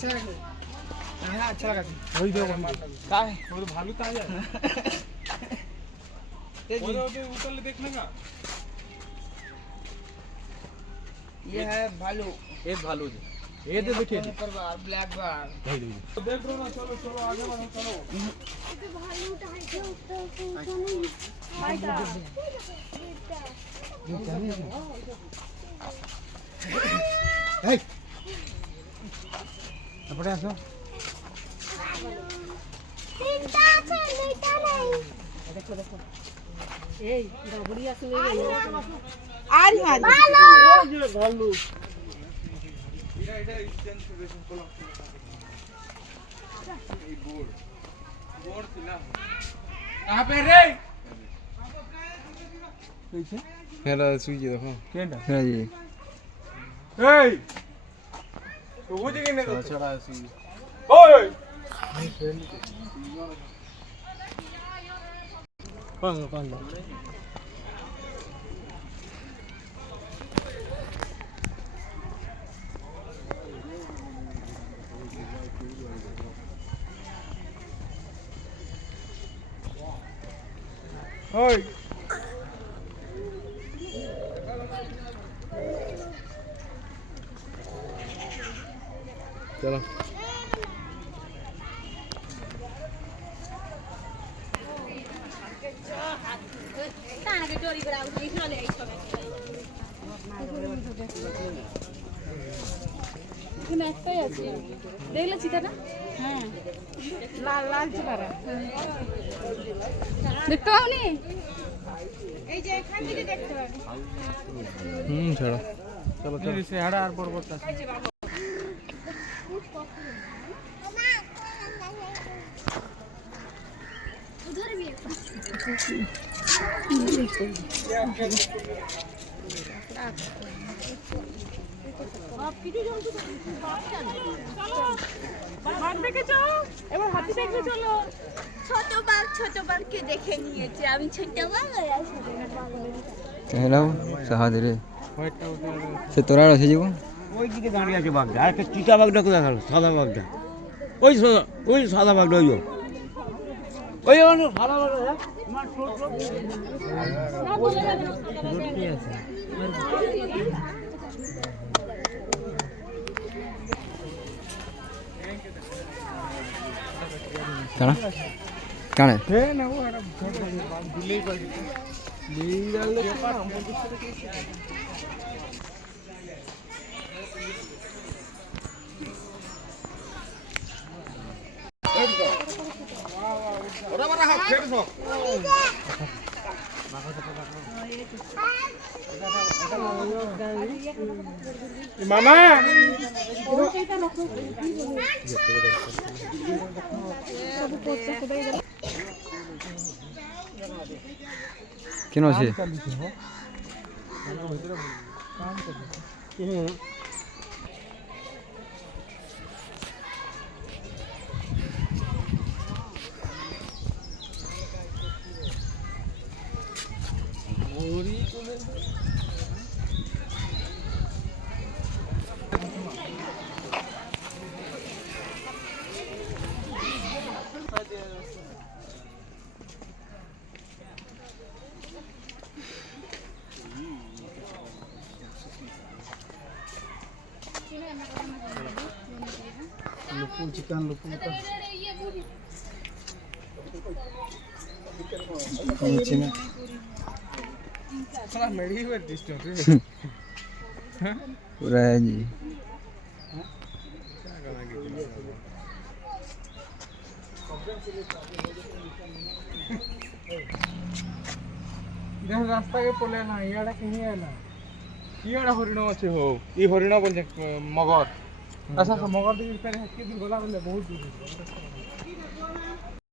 अच्छा लगे हाँ अच्छा लगा वही दो का है वो तो भालू का है वो तो ऊपर ले देखने का ये है भालू एक भालू जी ये दे देखिए ऊपर बार ब्लैक बार देख रहे हो ना चलो चलो आगे बढ़ो चलो ये भालू उठा है चलो आइटा हे अपने आसो सीता से नीचे नहीं देखो देखो ए डबड़िया से ले आ रही है ये भालू इधर स्टैंड सिचुएशन को ये बोर्ड थिला कहां पे रे कैसे मेरा सुई देखो केंडा हां जी ए तो वो जगह ने चढ़ा सुई ओए कौन ओए चलो ताके चोरी करा के इधर ले आई छबे ये मैच पे আছে দেখলে চিতা না হ্যাঁ লাল লাল চিবারা দেখতে পাওনি এই যে এখান থেকে দেখতে পাবে ছাড়ো চলো চলো সে হাড়া আর বড় বড়টা उधर भी आप किती जण चलो बाग দেখে যাও এবার হাতি দেখতে চলো ছোট বাঘকে দেখে নিয়েছি আমি ছোট বাঘ আছে হেলাও সাহাদরে সে তোরা আছে জীব ওই দিকে দাঁড়িয়ে আছে বাঘটা আর একটা চিতা বাঘটা কোথায় গেল সাদা বাঘটা ওই সাদা বাঘটা ওই সাদা বাঘটা কানা কানে हे ना वो era दिल्ली पर लीडर ले हम ওরা বড় হাত ফেরছো মামা কেন আছে लुपुन चिकन लुपुन का नीचे में साला मेरी हुआ डिस्टर्ब है पूरा है जी देख रास्ता के पोले ना याडा कहीं है ना याडा हरिण আছে हो ई हरिण बोल मगर अच्छा मगर देखि पे के दूर गला बोले बहुत दूर